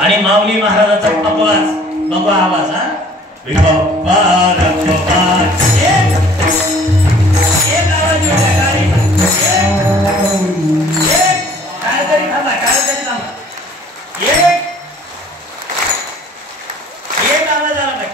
आणि माऊली महाराजाचा आवाज बघू आवाज हा विठोबा रखोबा एक आवाज येतो गाडी एक काय तरी थांबा एक आवाज आला पाहिजे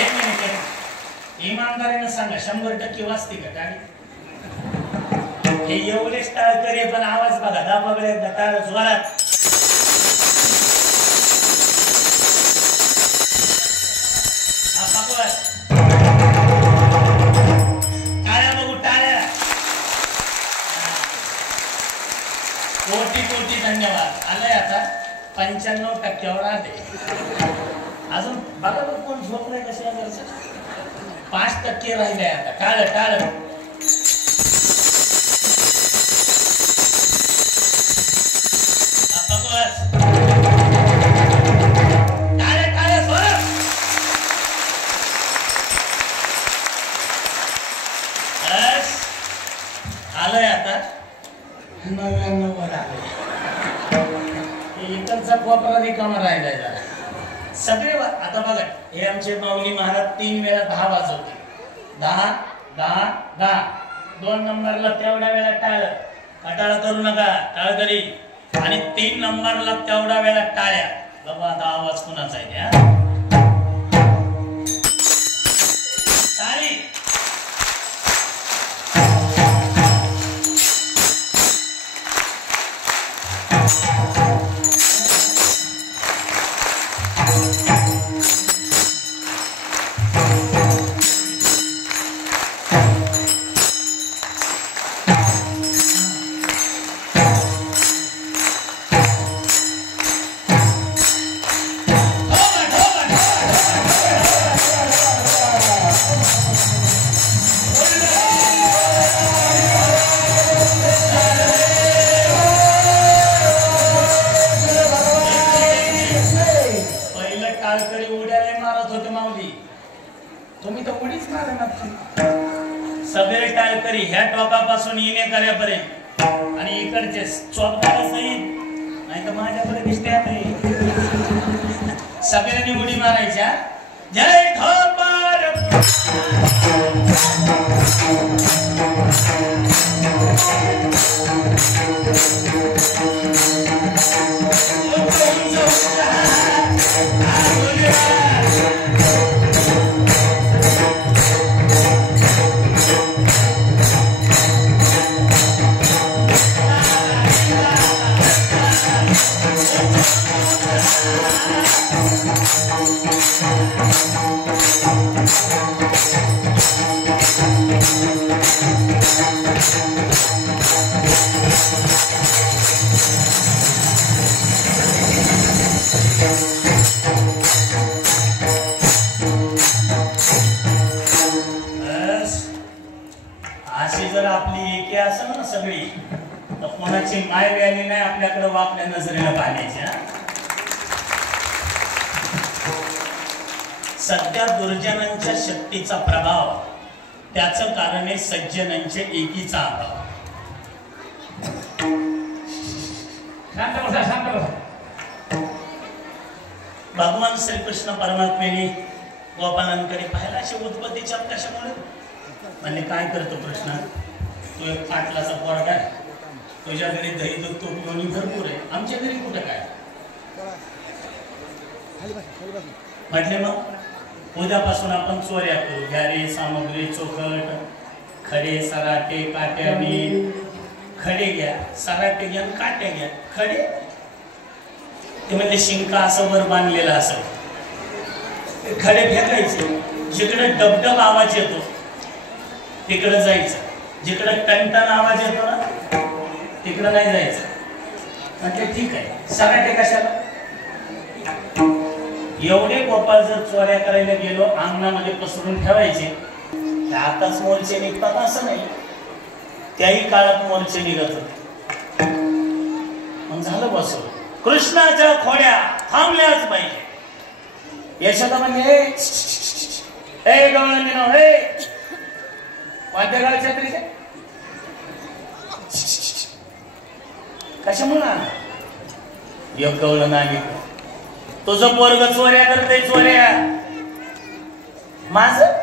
एक इमानदारीने सांगा 100% वाजते का गाडी हे एवढे टाळ करे पण आवाज बघा दाबागले टाळ जोरात टाळ्या बघू टाळ्या कोटी धन्यवाद आलंय आता 95% आले अजून बघा बघ कोण झोपलंय कशा 5% राहिले आता टाळ टाळ आलंय आता 99 वर आले इकडचा कोपरा रिकामा राहिलाय जरा सगळे आता बघा हे आमचे माऊली महाराज 3 वेळा 10 वाजवते 10 10 10 2 नंबरला तेवढ्या वेळा टाळ करू नका टाळ करी आणि 3 नंबरला तेवढ्या वेळा टाळ्या बाबा आता आवाज कुणाचा आहे टाळी तुम्ही तर उडीच मारणार सगळे टाळकरी ह्या टोकापासून येणेकऱ्यापर्यंत आणि इकडचे चौकदार सहित नाही तर माझ्याकडे दिसते सगळ्यांनी उडी मारायच्या जय ठोपार अशी जर आपली एकी असेल ना सगळी तर कोणाची माय व्याली नाही आपल्याकडे वापल्या नजरेला पाहण्याची सध्या दुर्जनांच्या शक्तीचा प्रभाव त्याचं कारण आहे सज्जनांच्या एकीचा अभाव भगवान श्रीकृष्ण परमात्म्याने गोपालांकडे पाहिला अशी उत्पत्तीच्या कशामुळे म्हणजे काय करतो कृष्ण तू एक पाटलाचा पोरगा तुझ्या घरी दही दूध तूप लोणी भरपूर आहे, आमच्या घरी कुठं काय. म्हटले मग उद्यापासून आपण चोऱ्या करू. घ्यारे सामग्री चोखट, खडे सराटे काट्या मीठ. खडे घ्या, सराटे घ्या, काट्या घ्या. खडे ते म्हणजे शिंका असं वर बांधलेला असं. खडे फेकायचे, जिकडे डबडब आवाज येतो तिकडे जायचं, जिकडे टणटण आवाज येतो ना तिकडे नाही जायचं. म्हटले ठीक आहे. सराटे कशाला? एवढे गोपाळ जर चोऱ्या करायला गेलो अंगणामध्ये पसरून ठेवायचे, आताच मोर्चे निघतात असं नाही, त्याही काळात मोर्चे निघत होते. मग झालं बसव. कृष्णाच्या खोड्या थांबल्याच पाहिजे. यशोदा म्हणजे हे गवळणी नाव हे कोणत्या गावच्या तरी काय कशामुळे आणा एक गवळण आली. तुझं पोरग चोऱ्या करते, चोऱ्या. माझं